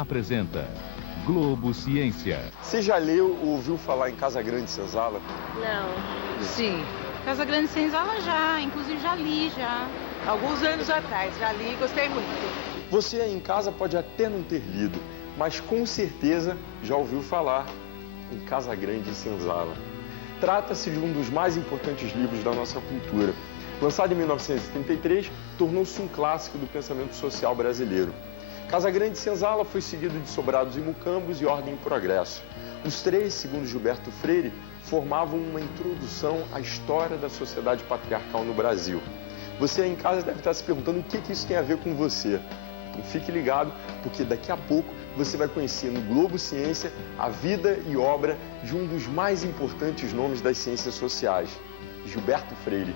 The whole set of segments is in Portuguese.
apresenta Globo Ciência. Você já leu ou ouviu falar em Casagrande Senzala? Não. Sim. Casagrande Senzala já, inclusive já li. Alguns anos atrás, já li e gostei muito. Você aí em casa pode até não ter lido, mas com certeza já ouviu falar em Casagrande Senzala. Trata-se de um dos mais importantes livros da nossa cultura. Lançado em 1933, tornou-se um clássico do pensamento social brasileiro. Casagrande Senzala foi seguido de Sobrados e Mucambos e Ordem e Progresso. Os três, segundo Gilberto Freire, formavam uma introdução à história da sociedade patriarcal no Brasil. Você aí em casa deve estar se perguntando o que isso tem a ver com você. Então fique ligado, porque daqui a pouco você vai conhecer no Globo Ciência a vida e obra de um dos mais importantes nomes das ciências sociais, Gilberto Freire.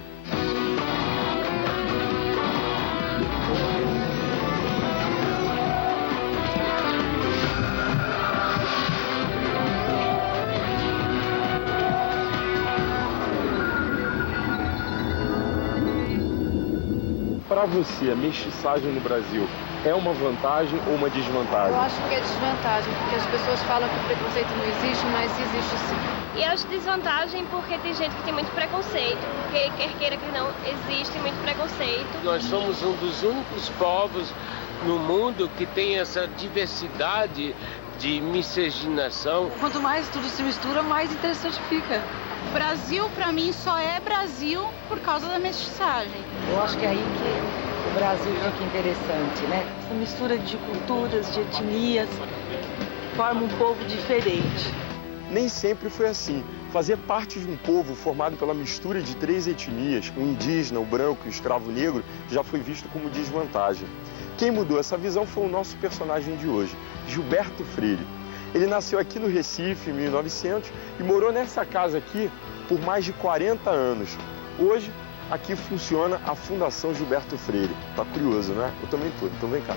Para você, a mestiçagem no Brasil é uma vantagem ou uma desvantagem? Eu acho que é desvantagem, porque as pessoas falam que o preconceito não existe, mas existe sim. E eu acho desvantagem porque tem gente que tem muito preconceito, porque quer queira, quer não, existe muito preconceito. Nós somos um dos únicos povos no mundo que tem essa diversidade de miscigenação. Quanto mais tudo se mistura, mais interessante fica. O Brasil, pra mim, só é Brasil por causa da mestiçagem. Eu acho que é aí que o Brasil fica interessante, né? Essa mistura de culturas, de etnias, forma um povo diferente. Nem sempre foi assim. Fazer parte de um povo formado pela mistura de três etnias, o indígena, o branco e o escravo negro, já foi visto como desvantagem. Quem mudou essa visão foi o nosso personagem de hoje, Gilberto Freire. Ele nasceu aqui no Recife, em 1900, e morou nessa casa aqui por mais de 40 anos. Hoje, aqui funciona a Fundação Gilberto Freire. Tá curioso, né? Eu também tô, então vem cá.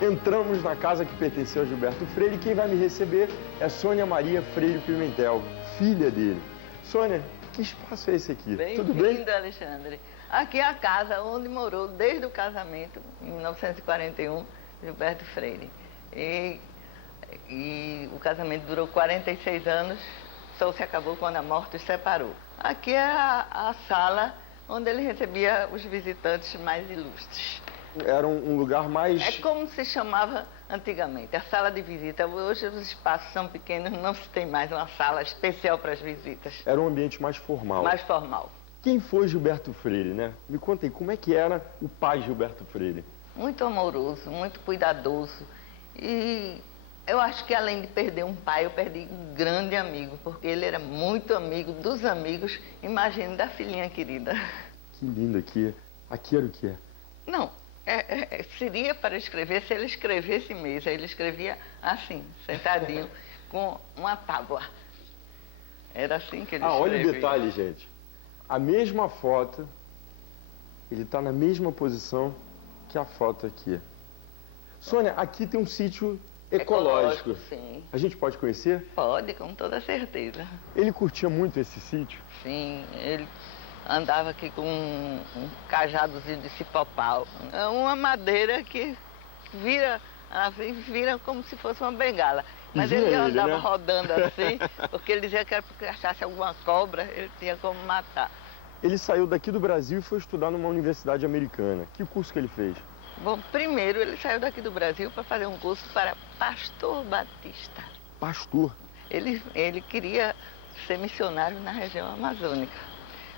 Entramos na casa que pertenceu a Gilberto Freire e quem vai me receber é Sônia Maria Freire Pimentel, filha dele. Sônia, que espaço é esse aqui? Tudo bem? Bem-vindo, Alexandre. Aqui é a casa onde morou desde o casamento, em 1941, Gilberto Freire. E o casamento durou 46 anos, só se acabou quando a morte os separou. Aqui é a sala onde ele recebia os visitantes mais ilustres. Era um lugar mais... É como se chamava antigamente, a sala de visita. Hoje os espaços são pequenos, não se tem mais uma sala especial para as visitas. Era um ambiente mais formal. Mais formal. Quem foi Gilberto Freire, né? Me conta aí, como é que era o pai Gilberto Freire? Muito amoroso, muito cuidadoso. E eu acho que além de perder um pai, eu perdi um grande amigo, porque ele era muito amigo dos amigos, imagine, da filhinha querida. Que lindo aqui. Aqui era o quê? Não, seria para escrever se ele escrevesse mesmo. Ele escrevia assim, sentadinho, com uma tábua. Era assim que ele escrevia. Olha o detalhe, gente. A mesma foto, ele está na mesma posição que a foto aqui. Sônia, aqui tem um sítio ecológico. Sim. A gente pode conhecer? Pode, com toda certeza. Ele curtia muito esse sítio? Sim, ele andava aqui com um cajadozinho de cipó-pau. É uma madeira que vira como se fosse uma bengala. Mas ele andava rodando assim, porque ele dizia que era porque achasse alguma cobra, ele tinha como matar. Ele saiu daqui do Brasil e foi estudar numa universidade americana. Que curso que ele fez? Bom, primeiro ele saiu daqui do Brasil para fazer um curso para pastor batista. Pastor? Ele queria ser missionário na região amazônica.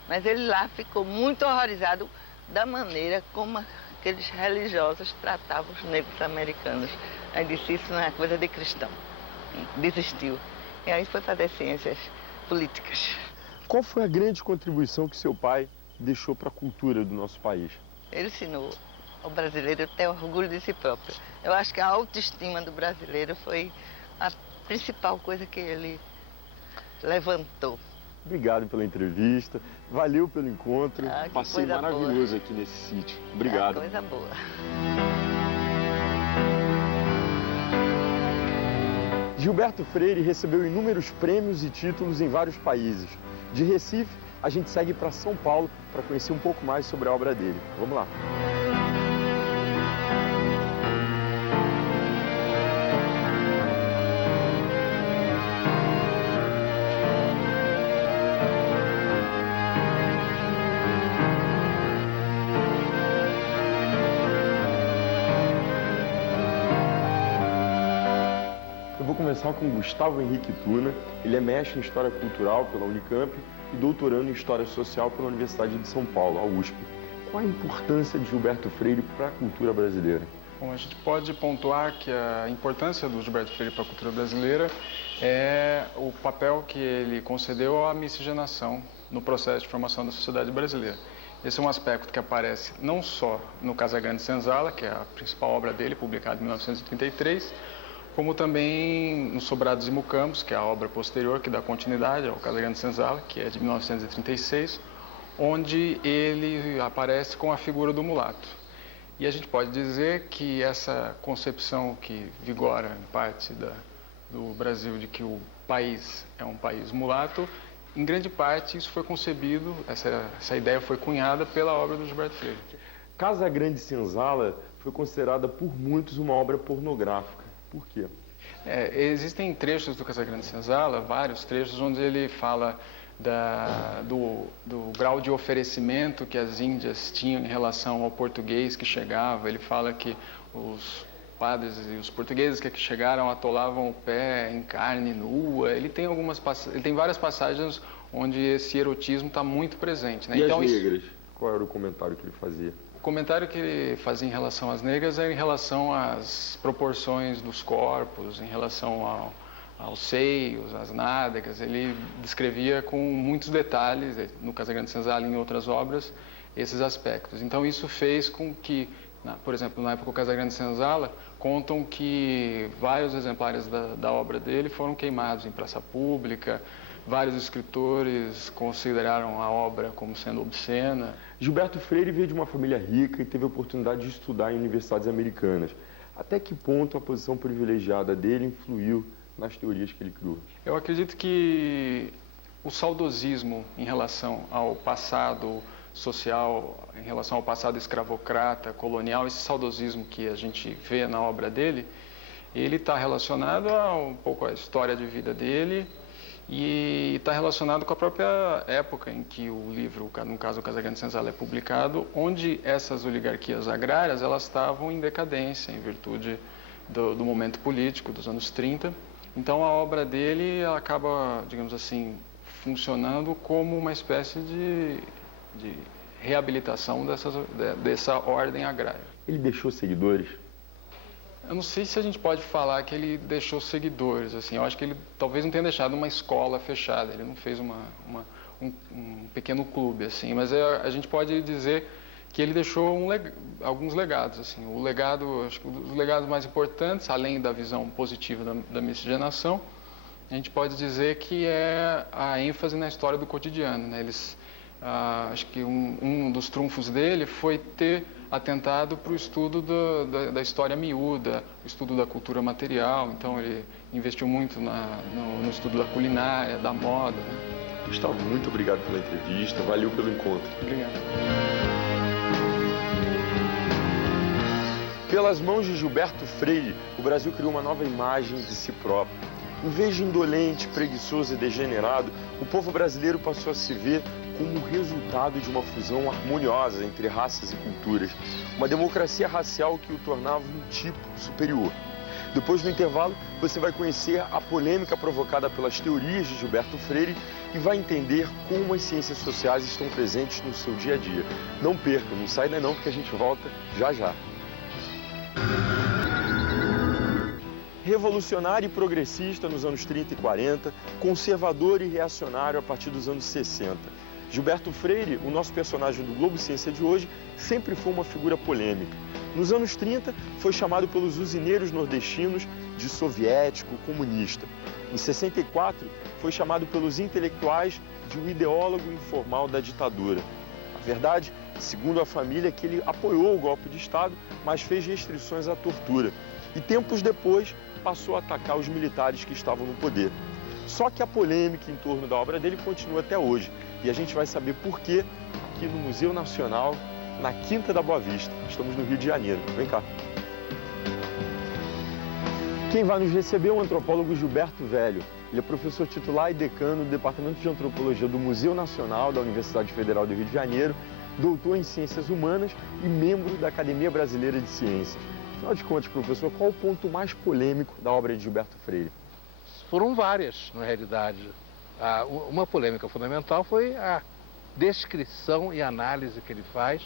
Mas ele lá ficou muito horrorizado da maneira como aqueles religiosos tratavam os negros americanos. Aí disse, isso não é coisa de cristão. Desistiu. E aí foi fazer ciências políticas. Qual foi a grande contribuição que seu pai deixou para a cultura do nosso país? Ele ensinou ao brasileiro a ter orgulho de si próprio. Eu acho que a autoestima do brasileiro foi a principal coisa que ele levantou. Obrigado pela entrevista, valeu pelo encontro. Passei maravilhoso boa aqui nesse sítio. Obrigado. Coisa boa. Gilberto Freire recebeu inúmeros prêmios e títulos em vários países. De Recife, a gente segue para São Paulo para conhecer um pouco mais sobre a obra dele. Vamos lá. Eu vou começar com Gustavo Henrique Tuna. Ele é mestre em História Cultural pela Unicamp e doutorando em História Social pela Universidade de São Paulo, a USP. Qual a importância de Gilberto Freire para a cultura brasileira? Bom, a gente pode pontuar que a importância do Gilberto Freire para a cultura brasileira é o papel que ele concedeu à miscigenação no processo de formação da sociedade brasileira. Esse é um aspecto que aparece não só no Casagrande Senzala, que é a principal obra dele, publicada em 1933, como também no Sobrados e Mucambos, que é a obra posterior que dá continuidade ao Casagrande Senzala, que é de 1936, onde ele aparece com a figura do mulato. E a gente pode dizer que essa concepção que vigora em parte do Brasil de que o país é um país mulato, em grande parte isso foi concebido, essa ideia foi cunhada pela obra do Gilberto Freire. Casagrande Senzala foi considerada por muitos uma obra pornográfica. Por quê? Existem trechos do Casagrande Senzala, vários trechos, onde ele fala do grau de oferecimento que as índias tinham em relação ao português que chegava. Ele fala que os padres e os portugueses que aqui chegaram atolavam o pé em carne nua. Ele tem várias passagens onde esse erotismo está muito presente, né? E então, as negras? Qual era o comentário que ele fazia? O comentário que ele fazia em relação às negras era em relação às proporções dos corpos, em relação aos seios, às nádegas. Ele descrevia com muitos detalhes, no Casagrande Senzala e em outras obras, esses aspectos. Então isso fez com que, por exemplo, na época do Casagrande Senzala, contam que vários exemplares da obra dele foram queimados em praça pública. Vários escritores consideraram a obra como sendo obscena. Gilberto Freire veio de uma família rica e teve a oportunidade de estudar em universidades americanas. Até que ponto a posição privilegiada dele influiu nas teorias que ele criou? Eu acredito que o saudosismo em relação ao passado social, em relação ao passado escravocrata, colonial, esse saudosismo que a gente vê na obra dele, ele está relacionado a um pouco a história de vida dele, e está relacionado com a própria época em que o livro, no caso o Casagrande Senzala, é publicado, onde essas oligarquias agrárias elas estavam em decadência, em virtude do momento político dos anos 30. Então a obra dele ela acaba, digamos assim, funcionando como uma espécie de reabilitação dessa ordem agrária. Ele deixou seguidores? Eu não sei se a gente pode falar que ele deixou seguidores, assim, eu acho que ele talvez não tenha deixado uma escola fechada, ele não fez um pequeno clube, assim, mas a gente pode dizer que ele deixou alguns legados, assim, acho que os legados mais importantes, além da visão positiva da miscigenação, a gente pode dizer que é a ênfase na história do cotidiano, né? Acho que um dos trunfos dele foi ter atentado para o estudo da história miúda, o estudo da cultura material. Então ele investiu muito no estudo da culinária, da moda, né? Gustavo, muito obrigado pela entrevista, valeu pelo encontro. Obrigado. Pelas mãos de Gilberto Freire, o Brasil criou uma nova imagem de si próprio. Em vez de indolente, preguiçoso e degenerado, o povo brasileiro passou a se ver como resultado de uma fusão harmoniosa entre raças e culturas, uma democracia racial que o tornava um tipo superior. Depois do intervalo, você vai conhecer a polêmica provocada pelas teorias de Gilberto Freire e vai entender como as ciências sociais estão presentes no seu dia a dia. Não perca, não sai daí não, porque a gente volta já já. Revolucionário e progressista nos anos 30 e 40, conservador e reacionário a partir dos anos 60. Gilberto Freire, o nosso personagem do Globo Ciência de hoje, sempre foi uma figura polêmica. Nos anos 30, foi chamado pelos usineiros nordestinos de soviético, comunista. Em 64, foi chamado pelos intelectuais de um ideólogo informal da ditadura. A verdade, segundo a família, é que ele apoiou o golpe de Estado, mas fez restrições à tortura. E tempos depois, passou a atacar os militares que estavam no poder. Só que a polêmica em torno da obra dele continua até hoje. E a gente vai saber por quê aqui no Museu Nacional, na Quinta da Boa Vista. Estamos no Rio de Janeiro. Vem cá. Quem vai nos receber é o antropólogo Gilberto Velho. Ele é professor titular e decano do Departamento de Antropologia do Museu Nacional da Universidade Federal do Rio de Janeiro, doutor em Ciências Humanas e membro da Academia Brasileira de Ciências. Afinal de contas, professor, qual o ponto mais polêmico da obra de Gilberto Freire? Foram várias, na realidade. Uma polêmica fundamental foi a descrição e análise que ele faz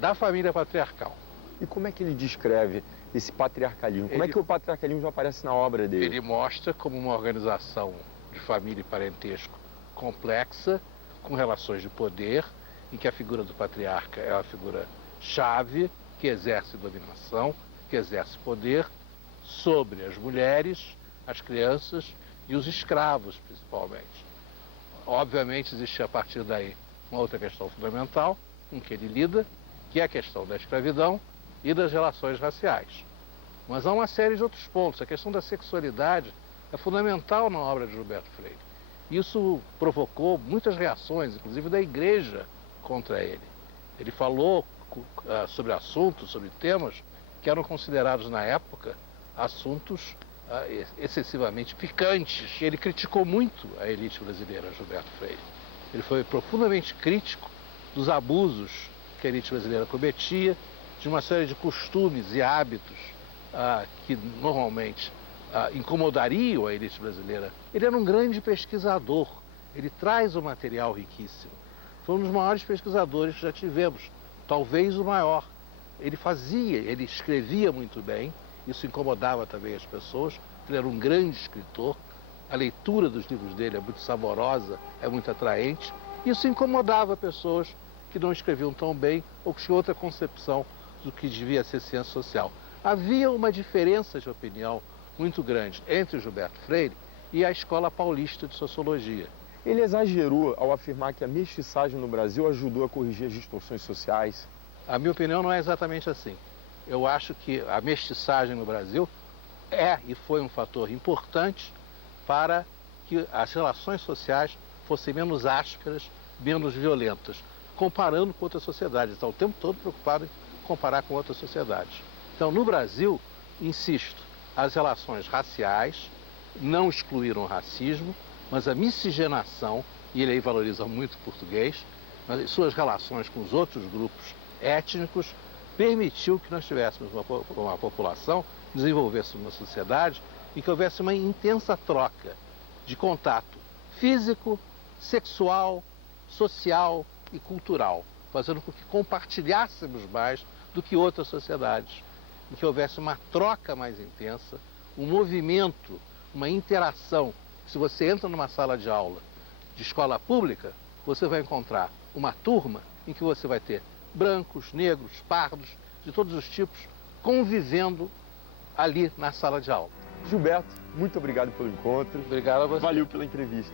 da família patriarcal. E como é que ele descreve esse patriarcalismo? Como é que o patriarcalismo aparece na obra dele? Ele mostra como uma organização de família e parentesco complexa, com relações de poder, em que a figura do patriarca é uma figura chave, que exerce dominação, que exerce poder sobre as mulheres, as crianças e os escravos, principalmente. Obviamente, existe a partir daí uma outra questão fundamental com que ele lida, que é a questão da escravidão e das relações raciais. Mas há uma série de outros pontos. A questão da sexualidade é fundamental na obra de Gilberto Freire. Isso provocou muitas reações, inclusive da igreja, contra ele. Ele falou sobre assuntos, sobre temas que eram considerados na época assuntos excessivamente picantes. Ele criticou muito a elite brasileira, Gilberto Freire. Ele foi profundamente crítico dos abusos que a elite brasileira cometia, de uma série de costumes e hábitos que normalmente incomodariam a elite brasileira. Ele era um grande pesquisador, ele traz um material riquíssimo. Foi um dos maiores pesquisadores que já tivemos, talvez o maior. Ele escrevia muito bem, isso incomodava também as pessoas, ele era um grande escritor, a leitura dos livros dele é muito saborosa, é muito atraente, isso incomodava pessoas que não escreviam tão bem ou que tinham outra concepção do que devia ser ciência social. Havia uma diferença de opinião muito grande entre o Gilberto Freire e a Escola Paulista de Sociologia. Ele exagerou ao afirmar que a mestiçagem no Brasil ajudou a corrigir as distorções sociais? A minha opinião não é exatamente assim. Eu acho que a mestiçagem no Brasil é e foi um fator importante para que as relações sociais fossem menos ásperas, menos violentas, comparando com outras sociedades. Está o tempo todo preocupado em comparar com outras sociedades. Então, no Brasil, insisto, as relações raciais não excluíram o racismo, mas a miscigenação, e ele aí valoriza muito o português, mas suas relações com os outros grupos étnicos permitiu que nós tivéssemos uma população, desenvolvêssemos uma sociedade em que houvesse uma intensa troca de contato físico, sexual, social e cultural, fazendo com que compartilhássemos mais do que outras sociedades, em que houvesse uma troca mais intensa, um movimento, uma interação. Se você entra numa sala de aula de escola pública, você vai encontrar uma turma em que você vai ter brancos, negros, pardos, de todos os tipos, convivendo ali na sala de aula. Gilberto, muito obrigado pelo encontro. Obrigado a você. Valeu pela entrevista.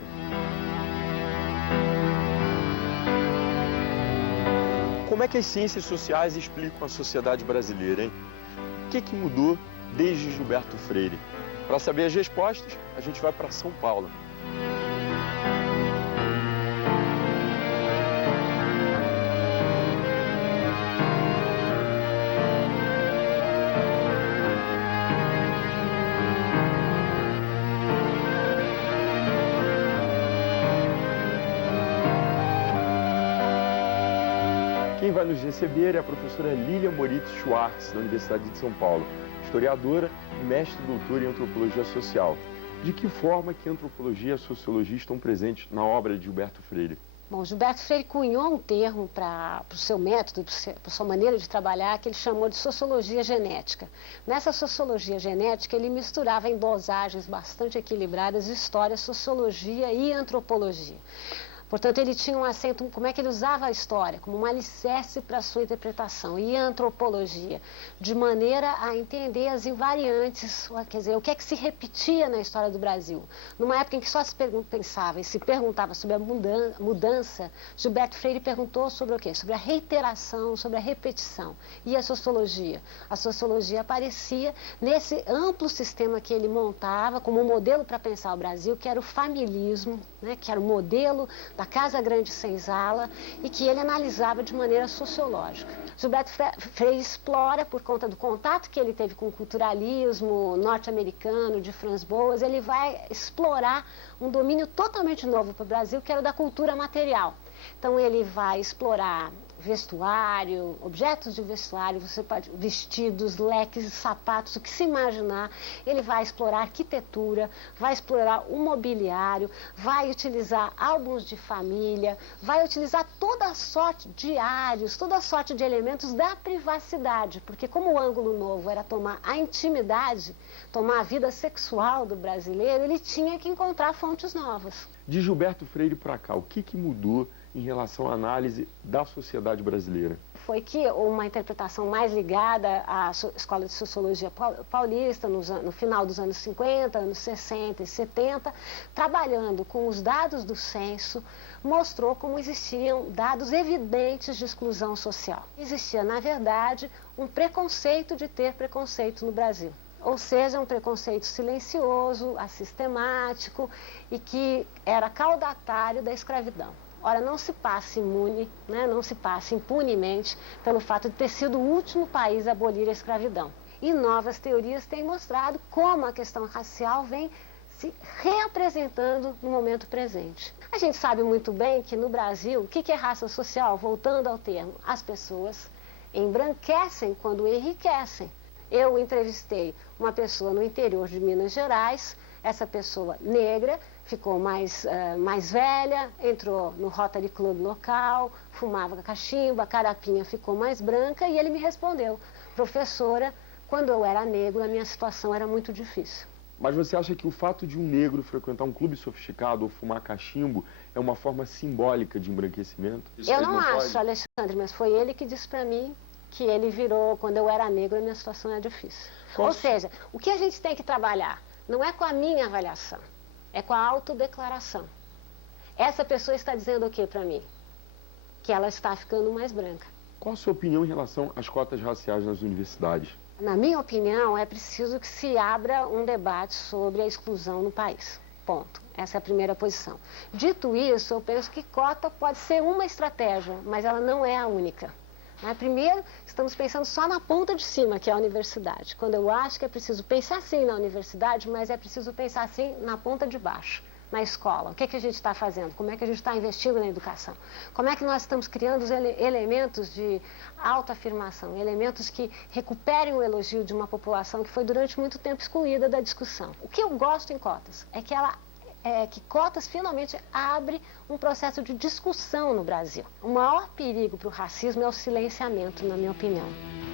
Como é que as ciências sociais explicam a sociedade brasileira, hein? O que mudou desde Gilberto Freire? Para saber as respostas, a gente vai para São Paulo. Quem vai nos receber é a professora Lília Moritz Schwartz, da Universidade de São Paulo, historiadora e mestre e doutora em antropologia social. De que forma que a antropologia e a sociologia estão presentes na obra de Gilberto Freire? Bom, Gilberto Freire cunhou um termo para o seu método, para a sua maneira de trabalhar, que ele chamou de sociologia genética. Nessa sociologia genética, ele misturava em dosagens bastante equilibradas história, sociologia e antropologia. Portanto, ele tinha um acento, como é que ele usava a história? Como um alicerce para a sua interpretação. E a antropologia, de maneira a entender as invariantes, quer dizer, o que é que se repetia na história do Brasil. Numa época em que só se pensava e se perguntava sobre a mudança, Gilberto Freire perguntou sobre o quê? Sobre a reiteração, sobre a repetição. E a sociologia? A sociologia aparecia nesse amplo sistema que ele montava como um modelo para pensar o Brasil, que era o familismo, né, que era o modelo da Casa Grande Senzala e que ele analisava de maneira sociológica. Gilberto Freire explora, por conta do contato que ele teve com o culturalismo norte-americano, de Franz Boas, ele vai explorar um domínio totalmente novo para o Brasil, que era o da cultura material. Então ele vai explorar vestuário, objetos de vestuário, você pode, vestidos, leques, sapatos, o que se imaginar. Ele vai explorar arquitetura, vai explorar o mobiliário, vai utilizar álbuns de família, vai utilizar toda a sorte de diários, toda a sorte de elementos da privacidade, porque como o ângulo novo era tomar a intimidade, tomar a vida sexual do brasileiro, ele tinha que encontrar fontes novas. De Gilberto Freire para cá, o que mudou em relação à análise da sociedade brasileira? Foi que uma interpretação mais ligada à Escola de Sociologia Paulista, no final dos anos 50, anos 60 e 70, trabalhando com os dados do censo, mostrou como existiam dados evidentes de exclusão social. Existia, na verdade, um preconceito de ter preconceito no Brasil. Ou seja, um preconceito silencioso, assistemático e que era caudatário da escravidão. Ora, não se passa imune, né, não se passa impunemente pelo fato de ter sido o último país a abolir a escravidão. E novas teorias têm mostrado como a questão racial vem se reapresentando no momento presente. A gente sabe muito bem que no Brasil, o que é raça social? Voltando ao termo, as pessoas embranquecem quando enriquecem. Eu entrevistei uma pessoa no interior de Minas Gerais, essa pessoa negra, ficou mais velha, entrou no Rotary Club local, fumava cachimbo, a carapinha ficou mais branca e ele me respondeu: professora, quando eu era negro a minha situação era muito difícil. Mas você acha que o fato de um negro frequentar um clube sofisticado ou fumar cachimbo é uma forma simbólica de embranquecimento? Eu não acho, Alexandre, mas foi ele que disse para mim que ele virou, quando eu era negro a minha situação era difícil. Ou seja, o que a gente tem que trabalhar não é com a minha avaliação, é com a autodeclaração. Essa pessoa está dizendo o que para mim? Que ela está ficando mais branca. Qual a sua opinião em relação às cotas raciais nas universidades? Na minha opinião, é preciso que se abra um debate sobre a exclusão no país. Ponto. Essa é a primeira posição. Dito isso, eu penso que cota pode ser uma estratégia, mas ela não é a única. Primeiro, estamos pensando só na ponta de cima, que é a universidade. Quando eu acho que é preciso pensar sim na universidade, mas é preciso pensar sim na ponta de baixo, na escola. O que a gente está fazendo? Como é que a gente está investindo na educação? Como é que nós estamos criando os elementos de autoafirmação, elementos que recuperem o elogio de uma população que foi durante muito tempo excluída da discussão? O que eu gosto em cotas é que cotas finalmente abre um processo de discussão no Brasil. O maior perigo para o racismo é o silenciamento, na minha opinião.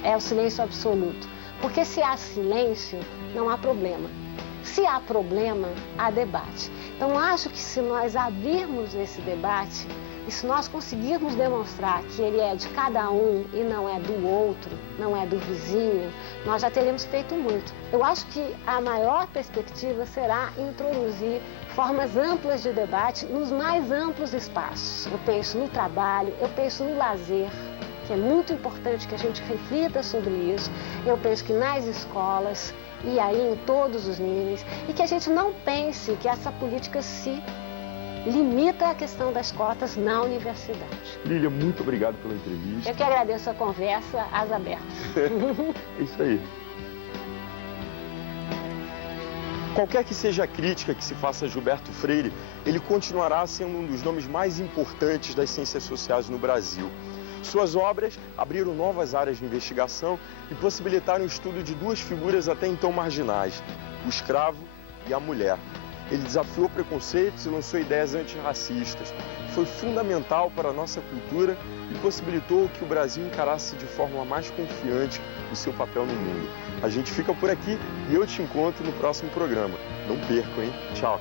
É o silêncio absoluto. Porque se há silêncio, não há problema. Se há problema, há debate. Então, acho que se nós abrirmos esse debate, e se nós conseguirmos demonstrar que ele é de cada um e não é do outro, não é do vizinho, nós já teremos feito muito. Eu acho que a maior perspectiva será introduzir formas amplas de debate nos mais amplos espaços. Eu penso no trabalho, eu penso no lazer, que é muito importante que a gente reflita sobre isso. Eu penso que nas escolas, e aí em todos os níveis, e que a gente não pense que essa política se limita à questão das cotas na universidade. Lília, muito obrigado pela entrevista. Eu que agradeço a conversa, às abertas. É isso aí. Qualquer que seja a crítica que se faça a Gilberto Freire, ele continuará sendo um dos nomes mais importantes das ciências sociais no Brasil. Suas obras abriram novas áreas de investigação e possibilitaram o estudo de duas figuras até então marginais, o escravo e a mulher. Ele desafiou preconceitos e lançou ideias antirracistas. Foi fundamental para a nossa cultura e possibilitou que o Brasil encarasse de forma mais confiante o seu papel no mundo. A gente fica por aqui e eu te encontro no próximo programa. Não percam, hein? Tchau!